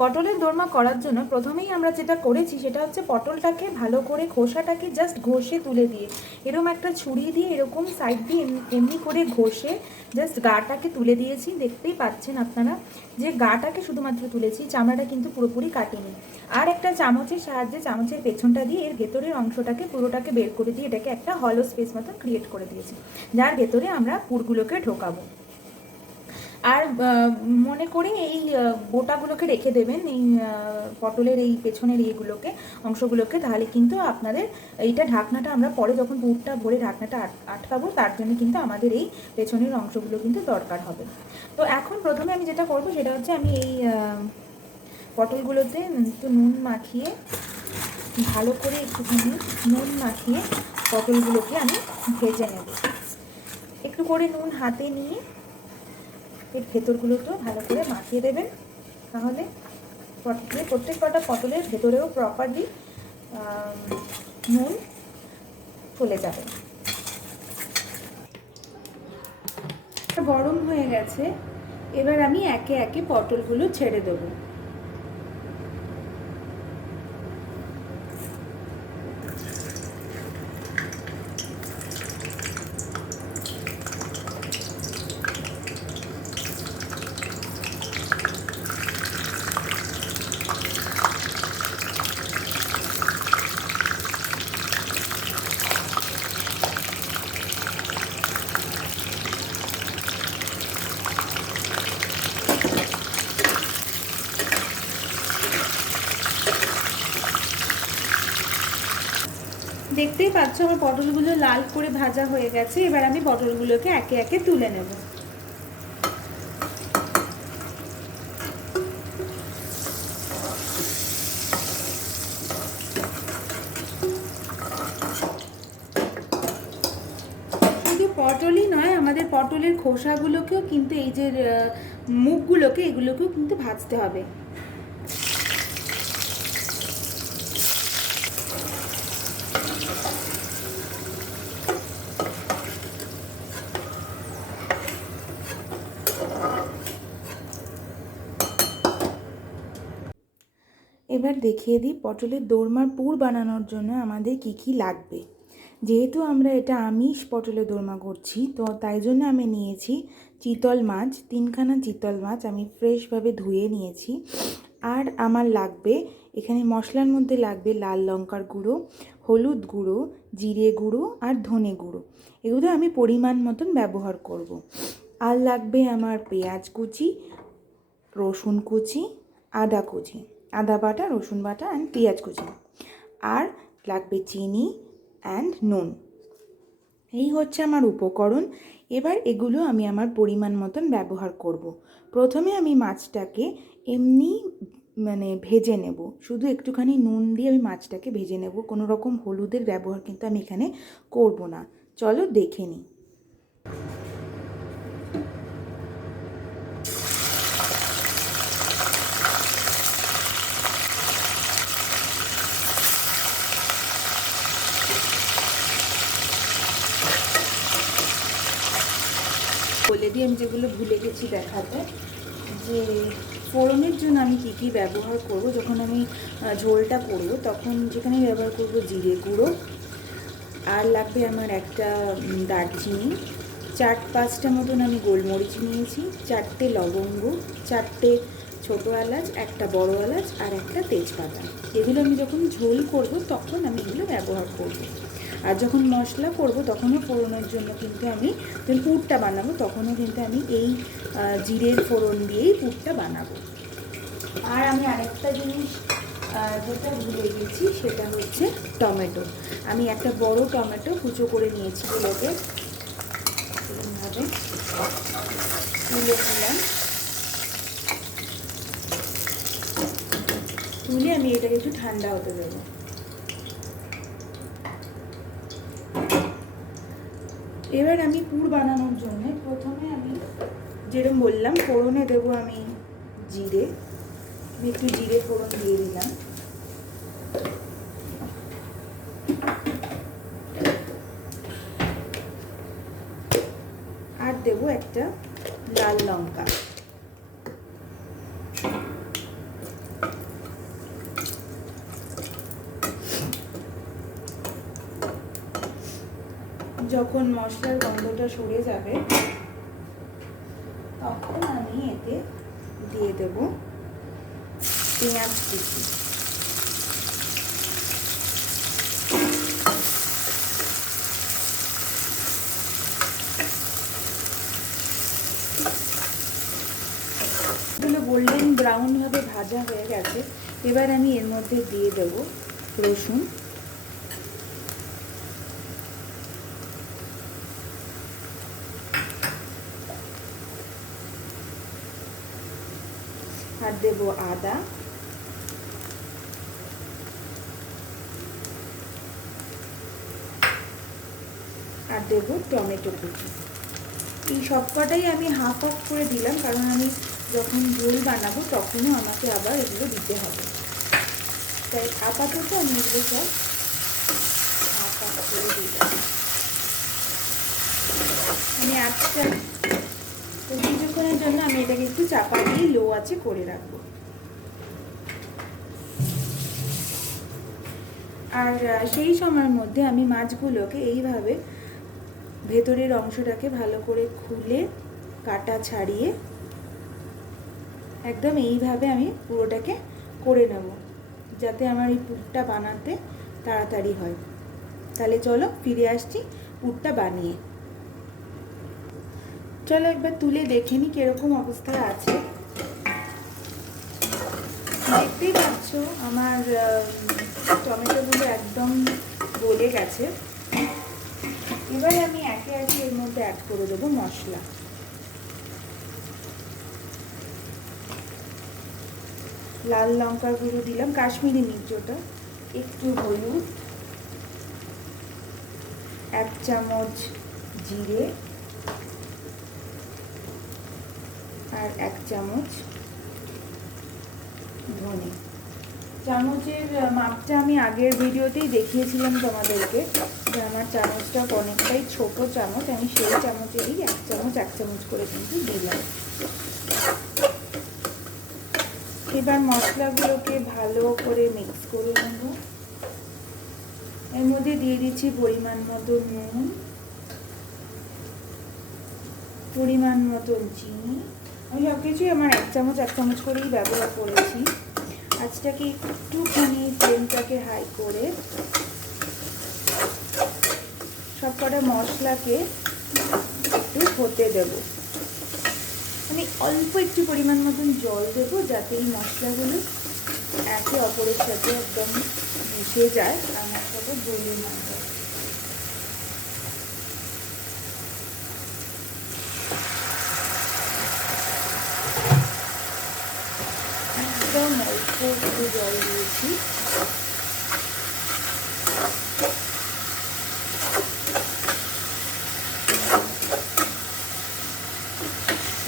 পটলের দোরমা করার জন্য প্রথমেই আমরা যেটা করেছি সেটা হচ্ছে পটলটাকে ভালো করে খোসাটাকে জাস্ট ঘষে তুলে দিয়ে এরকম একটা ছুরি দিয়ে এরকম সাইড দিয়ে এমনি করে ঘষে জাস্ট গাটাকে তুলে দিয়েছি। দেখতেই পাচ্ছেন আপনারা যে গাটাকে শুধুমাত্র তুলেছি, চামড়াটা কিন্তু পুরোপুরি কাটিনি। আর একটা চামচের সাহায্যে চামচের পেছনটা দিয়ে এর ভেতরের অংশটাকে পুরোটাকে বের করে দিয়ে এটাকে একটা হলো স্পেস মতন ক্রিয়েট করে দিয়েছি, যার ভেতরে আমরা পুরগুলোকে ঢোকাবো। আর মনে করে এই গোটাগুলোকে রেখে দেবেন, এই পটলের এই পেছনের এইগুলোকে অংশগুলোকে, তাহলে কিন্তু আপনাদের এইটা ঢাকনাটা আমরা পরে যখন পুরটা ভরে ঢাকনাটা আটকাবো তার জন্য কিন্তু আমাদের এই পেছনের অংশগুলো কিন্তু দরকার হবে। তো এখন প্রথমে আমি যেটা করব সেটা হচ্ছে আমি এই পটলগুলোতে একটু নুন মাখিয়ে ভালো করে একটুখানি নুন মাখিয়ে পটলগুলোকে আমি ভেজে নেব। একটু করে নুন হাতে নিয়ে এর ভেতরগুলোকেও ভালো করে মাখিয়ে দেবেন, তাহলে প্রত্যেক কটা পটলের ভেতরেও প্রপারলি নুন চলে যাবে। গরম হয়ে গেছে, এবার আমি একে একে পটলগুলো ছেড়ে দেবো। দেখতেই পাচ্ছ আমার পটলগুলো লাল করে ভাজা হয়ে গেছে, এবার আমি পটলগুলোকে একে একে তুলে নেব। শুধু পটলই নয়, আমাদের পটলের খোসাগুলোকেও কিন্তু এই যে মুখগুলোকে এগুলোকেও কিন্তু ভাজতে হবে। এবার দেখিয়ে দিই পটলের দোরমার পুর বানানোর জন্য আমাদের কি কি লাগবে। যেহেতু আমরা এটা আমিষ পটলের দোরমা করছি, তো তাই জন্য আমি নিয়েছি চিতল মাছ, 3খানা চিতল মাছ আমি ফ্রেশভাবে ধুয়ে নিয়েছি। আর আমার লাগবে এখানে মশলার মধ্যে লাগবে লাল লঙ্কার গুঁড়ো, হলুদ গুঁড়ো, জিরে গুঁড়ো আর ধনে গুঁড়ো। এগুলো আমি পরিমাণ মতন ব্যবহার করব। আর লাগবে আমার পেঁয়াজ কুচি, রসুন কুচি, আদা কুচি, আদা বাটা, রসুন বাটা অ্যান্ড পেঁয়াজ কুচি। আর লাগবে চিনি অ্যান্ড নুন। এই হচ্ছে আমার উপকরণ। এবার এগুলো আমি আমার পরিমাণ মতন ব্যবহার করব। প্রথমে আমি মাছটাকে এমনি ভেজে নেব, শুধু একটুখানি নুন দিয়ে আমি মাছটাকে ভেজে নেব, কোনো রকম হলুদের ব্যবহার কিন্তু আমি এখানে করব না। চলো দেখে নিই। বলে দিই আমি যেগুলো ভুলে গেছি দেখাতে, যে ফোড়নের জন্য আমি কী কী ব্যবহার করব যখন আমি ঝোলটা করব, তখন যেখানে ব্যবহার করব জিরে গুঁড়ো। আর লাগবে আমার একটা দারচিনি, 4-5টা মতন আমি গোলমরিচ নিয়েছি, 4টে লবঙ্গ, 4টে ছোটো এলাচ, একটা বড় এলাচ আর একটা তেজপাতা। এগুলো আমি যখন ঝোল করব তখন আমি এগুলো ব্যবহার করব। আর যখন মশলা করব তখনও ফোড়নের জন্য কিন্তু আমি যখন পুরটা বানাবো তখনও কিন্তু আমি এই জিরের ফোড়ন দিয়েই পুরটা বানাবো। আর আমি আরেকটা জিনিস যেটা ভুলে গেছি সেটা হচ্ছে টমেটো। আমি একটা বড় টমেটো কুচো করে নিয়েছি, এগুলোকে এরকমভাবে তুলে নিলাম। তুলে আমি এটাকে একটু ঠান্ডা হতে দেবো। এবার আমি পুর বানানোর জন্য প্রথমে আমি যেরকম বললাম ফোড়নে দেবো আমি জিরে, আমি একটু জিরে ফোড়ন দিয়ে দিলাম। আর দেবো একটা লাল লঙ্কা। যখন মশলার গন্ধটা সরে যাবে তখন আমি এতে দিয়ে দেব পেঁয়াজ কুচি। এগুলো গোল্ডেন ব্রাউন ভাবে ভাজা হয়ে গেছে। এবার আমি এর মধ্যে দিয়ে দেব রসুন, আর দেব আদা, আর দেব টমেটো কুচি। এই সবকটাই আমি হাফ হাফ করে দিলাম, কারণ আমি যখন ঝোল বানাবো তখনও আমাকে আবার এগুলো দিতে হবে, তাই আপাতত আমি এগুলো সব হাফ হাফ করে দিলাম। আমি আজটা কিছুক্ষণের জন্য আমি এটাকে একটু চাপা দিয়ে লো আঁচে করে রাখবো। আর সেই সময়ের মধ্যে আমি মাছগুলোকে এইভাবে ভেতরের অংশটাকে ভালো করে খুলে কাটা ছাড়িয়ে একদম এইভাবে আমি পুরোটাকে করে নেব, যাতে আমার এই পুরটা বানাতে তাড়াতাড়ি হয়। তাহলে চলো ফিরে আসছি পুরটা বানিয়ে। চলো একবার তুলে দেখে নি কিরকম অবস্থায় আছে। দেখতেই পাচ্ছ আমার টমেটোগুলো একদম গলে গেছে। এবার আমি একে একে এর মধ্যে অ্যাড করে দেবো মশলা। লাল লঙ্কার গুঁড়ো দিলাম, কাশ্মীরি মির্চটা, একটু হলুদ, 1 চামচ জিরে, আর 1 চামচ ধনে। চামচের মাপটা আমি আগের ভিডিওতেই দেখিয়েছিলাম তোমাদেরকে, যে আমার চামচটা অনেকটাই ছোট চামচ, আমি সেই চামচেরই 1 চামচ করে কিন্তু দিলাম। এবার মশলাগুলোকে ভালো করে মিক্স করে নেব। এর মধ্যে দিয়ে দিচ্ছি পরিমাণ মতো নুন, পরিমাণ মতো চিনি। আমি সব কিছুই আমার 1 চামচ করেই ব্যবহার করেছি। আজটাকে একটুখানি ফ্লেমটাকে হাই করে সবকটা মশলাকে একটু হতে দেব। আমি অল্প একটু পরিমাণ মতন জল দেব, যাতে এই মশলাগুলো একে অপরের সাথে একদম মিশে যায়, আমার সাথে গলে না যায়। একদম অল্প একটু জল দিয়েছি।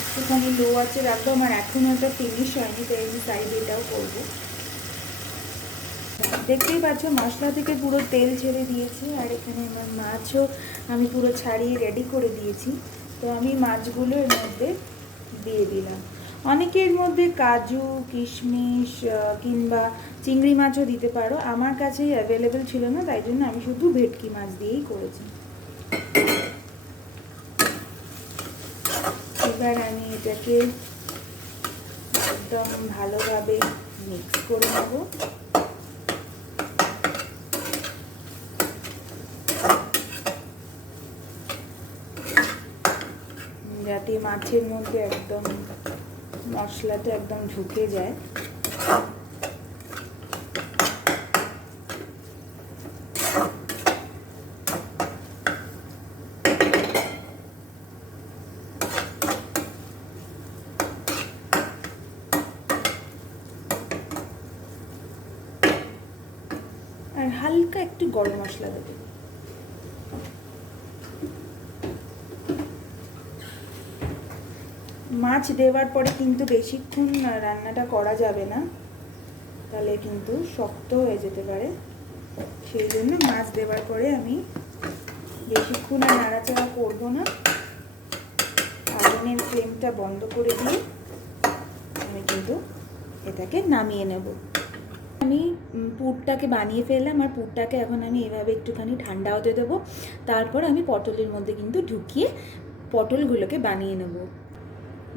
একটুখানি লো আঁচে রাখবো, আমার এখনো একটা ফিনিশ হয়নি, তাই আমি সাইডে এটাও করবো। দেখতেই পাচ্ছ মশলা থেকে পুরো তেল ছেড়ে দিয়েছি, আর এখানে আমার মাছও আমি পুরো ছাড়িয়ে রেডি করে দিয়েছি। তো আমি মাছগুলো এর মধ্যে দিয়ে দিলাম। অনেকে এর মধ্যে কাজু, কিশমিশ কিংবা চিংড়ি মাছও দিতে পারো। আমার কাছেই অ্যাভেলেবেল ছিল না, তাই জন্য আমি শুধু ভেটকি মাছ দিয়েই করেছি। এবার আমি এটাকে একদম ভালোভাবে মিক্স করে নেব। যাতে মাছের মধ্যে একদম মশলাটা একদম ঢুকে যায়। আর হালকা একটু গরম মশলা দেবো। মাছ দেওয়ার পরে কিন্তু বেশিক্ষণ রান্নাটা করা যাবে না, তাহলে কিন্তু শক্ত হয়ে যেতে পারে। সেই জন্য মাছ দেওয়ার পরে আমি বেশিক্ষণ আর নাড়াচাড়া করবো না। আগুনের ফ্লেমটা বন্ধ করে দিয়ে আমি কিন্তু এটাকে নামিয়ে নেব। আমি পুরটাকে বানিয়ে ফেললাম, আর পুরটাকে এখন আমি এভাবে একটুখানি ঠান্ডা হতে দেবো। তারপর আমি পটলের মধ্যে কিন্তু ঢুকিয়ে পটলগুলোকে বানিয়ে নেব।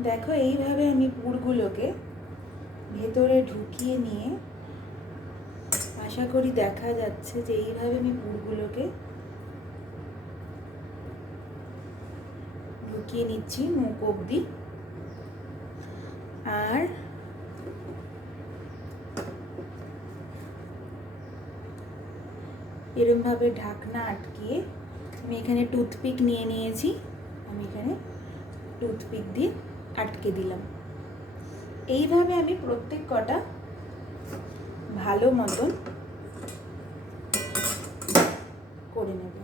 দেখো এইভাবে আমি পুরগুলোকে ভেতরে ঢুকিয়ে নিয়ে, আশা করি দেখা যাচ্ছে যে এইভাবে আমি পুরগুলোকে ঢুকিয়ে নিচ্ছি মুখ অবধি। আর এরমভাবে ঢাকনা আটকিয়ে আমি এখানে টুথপিক নিয়ে নিয়েছি, আমি এখানে টুথপিক দিয়ে আটকে দিলাম। এইভাবে আমি প্রত্যেক কটা ভালো মতন করে নেব।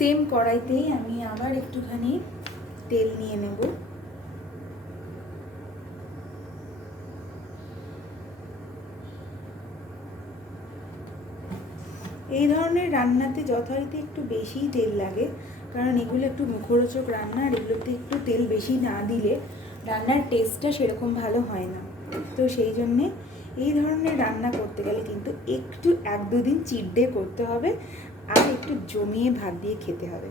সেম কড়াইতেই আমি আবার একটুখানি তেল নিয়ে নেব। এই ধরনের রান্নাতে যথারীতি একটু বেশিই তেল লাগে, কারণ এগুলো একটু মুখরোচক রান্না, আর এগুলোতে একটু তেল বেশি না দিলে রান্নার টেস্টটা সেরকম ভালো হয় না। তো সেই জন্যে এই ধরনের রান্না করতে গেলে কিন্তু একটু 1-2 দিন চিট ডে করতে হবে, আর একটু জমিয়ে ভাত দিয়ে খেতে হবে।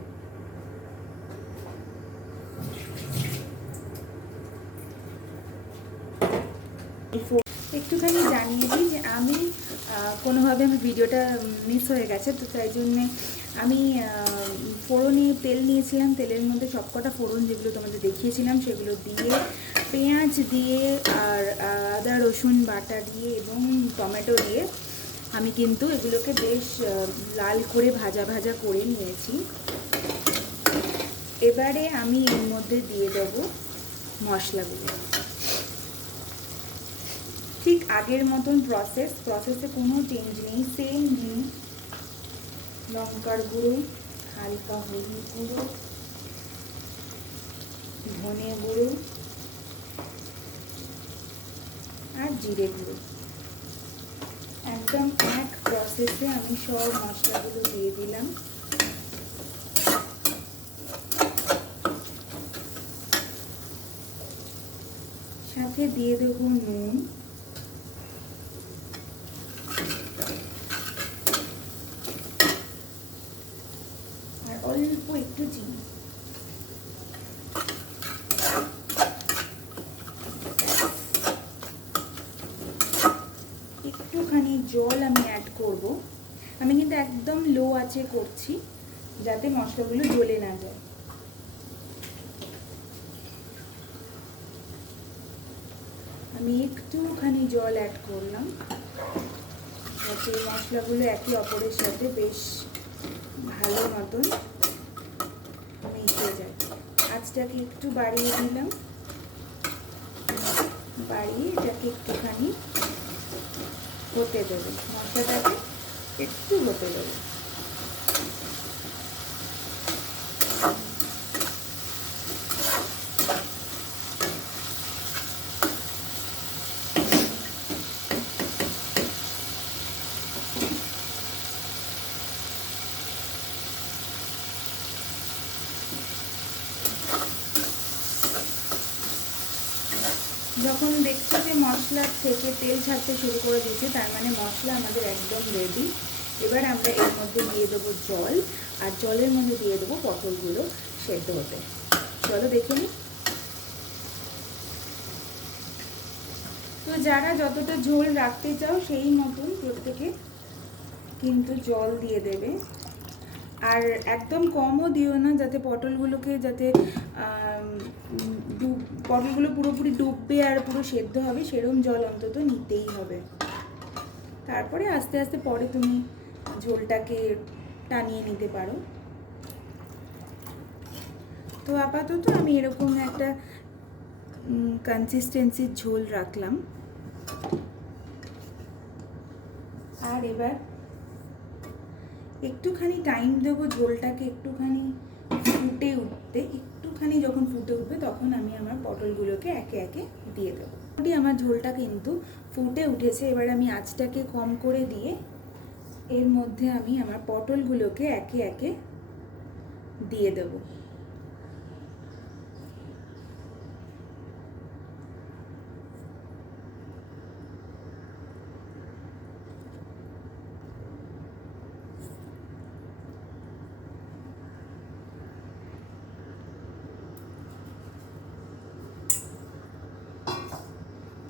একটুখানি জানিয়ে দিই যে আমি কোনোভাবে আমার ভিডিওটা মিস হয়ে গেছে, তো তাই জন্যে আমি ফোড়নে তেল নিয়েছিলাম, তেলের মধ্যে সবকটা ফোড়ন যেগুলো তোমাদের দেখিয়েছিলাম সেগুলো দিয়ে, পেঁয়াজ দিয়ে, আর আদা রসুন বাটা দিয়ে এবং টমেটো দিয়ে আমি কিন্তু এগুলোকে বেশ লাল করে ভাজা ভাজা করে নিয়েছি। এবারে আমি এর মধ্যে দিয়ে দেবো মশলাগুলো। ঠিক আগের মতন প্রসেসে কোনো চেঞ্জ নেই, সেম জিনিস। লঙ্কার গুঁড়ো, হালকা হলুদ গুঁড়ো, ধনে গুঁড়ো আর জিরে গুঁড়ো, একদম এক প্রসেসে আমি সব মশলাগুলো দিয়ে দিলাম। সাথে দিয়ে দেবো নুন, আর অল্প একটু চিনি। একটুখানি জল আমি অ্যাড করব। আমি কিন্তু একদম লো আঁচে করছি যাতে মশলাগুলো জ্বলে না যায়। আমি একটুখানি জল অ্যাড করলাম যাতে মশলাগুলো একে অপরের সাথে বেশ ভালো মতন মিশে যায়। আঁচটাকে একটু বাড়িয়ে দিলাম, বাড়িয়ে এটাকে একটুখানি হতে দেবে, মশলাটাকে একটু হতে দেবে। যখন দেখছো যে মশলার থেকে তেল ছাড়তে শুরু করে দিয়েছে, তার মানে মশলা আমাদের একদম রেডি। এবার আমরা এর মধ্যে দিয়ে দেবো জল, আর জলের মধ্যে দিয়ে দেবো পটলগুলো সেদ্ধ হতে। চলো দেখে নিই। তো যারা যতটা ঝোল রাখতে চাও সেই মতন প্রত্যেকে কিন্তু জল দিয়ে দেবে, আর একদম কমও দিও না, যাতে পটলগুলোকে পটলগুলো পুরোপুরি ডুববে আর পুরো সেদ্ধ হবে, সেরকম জল অন্তত নিতেই হবে। তারপরে আস্তে আস্তে পরে তুমি ঝোলটাকে টানিয়ে নিতে পারো। তো আপাতত আমি এরকম একটা কনসিস্টেন্সির ঝোল রাখলাম। আর এবার একটুখানি টাইম দেবো ঝোলটাকে একটুখানি ফুটে উঠতে। একটুখানি যখন ফুটে উঠবে তখন আমি আমার পটলগুলোকে একে একে দিয়ে দেবো। আমার ঝোলটা কিন্তু ফুটে উঠেছে। এবার আমি আঁচটাকে কম করে দিয়ে এর মধ্যে আমি আমার পটলগুলোকে একে একে দিয়ে দেব।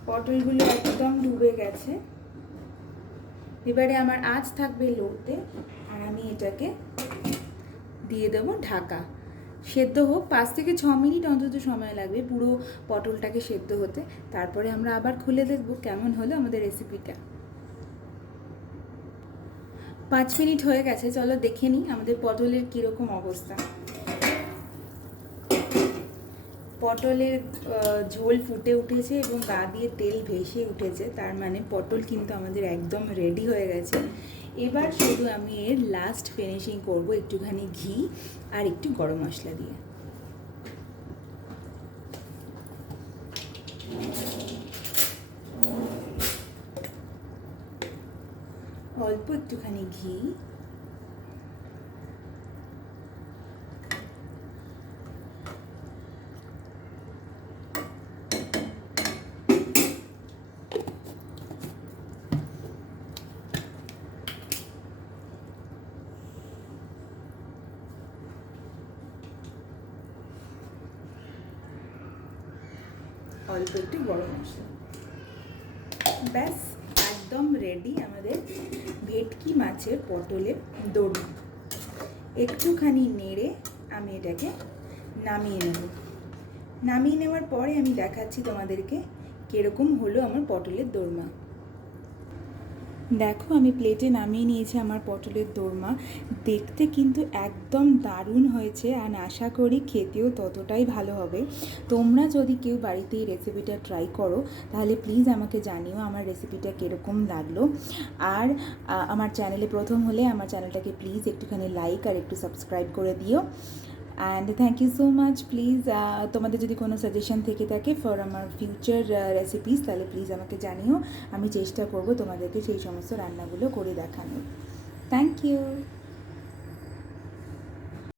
পটলগুলো একদম ডুবে গেছে। এবারে আমার আঁচ থাকবে লোতে, আর আমি এটাকে দিয়ে দেবো ঢাকা। সেদ্ধ হোক, 5 থেকে 6 মিনিট অন্তত সময় লাগবে পুরো পটলটাকে সেদ্ধ হতে। তারপরে আমরা আবার খুলে দেখব কেমন হলো আমাদের রেসিপিটা। 5 মিনিট হয়ে গেছে, চলো দেখে নিই আমাদের পটলের কীরকম অবস্থা। পটলের ঝোল ফুটে উঠেছে এবং গা দিয়ে তেল ভেসে উঠেছে, তার মানে পটল কিন্তু আমাদের একদম রেডি হয়ে গেছে। এবার শুধু আমি এর লাস্ট ফিনিশিং করব একটুখানি ঘি আর একটু গরম মশলা দিয়ে। অল্প একটুখানি ঘি, অল্প একটু গরম মশলা, ব্যাস একদম রেডি আমাদের ভেটকি মাছের পটলের দোরমা। একটুখানি নেড়ে আমি এটাকে নামিয়ে নেব। নামিয়ে নেওয়ার পরে আমি দেখাচ্ছি তোমাদেরকে কীরকম হলো আমার পটলের দোরমা। দেখো আমি প্লেটে নামিয়ে নিয়েছি আমার পটলের দোরমা। দেখতে কিন্তু একদম দারুণ হয়েছে, আর আশা করি খেতেও ততটাই ভালো হবে। তোমরা যদি কেউ বাড়িতে এই রেসিপিটা ট্রাই করো তাহলে প্লিজ আমাকে জানিও আমার রেসিপিটা কীরকম লাগলো। আর আমার চ্যানেলে প্রথম হলে আমার চ্যানেলটাকে প্লিজ একটুখানি লাইক আর একটু সাবস্ক্রাইব করে দিও। And thank you so much. Please তোমাদের যদি কোনো সাজেশন থেকে থাকে ফর আমার ফিউচার রেসিপিস তাহলে প্লিজ আমাকে জানিও। আমি চেষ্টা করব তোমাদেরকে সেই সমস্ত রান্নাগুলো করে দেখানোর। Thank you.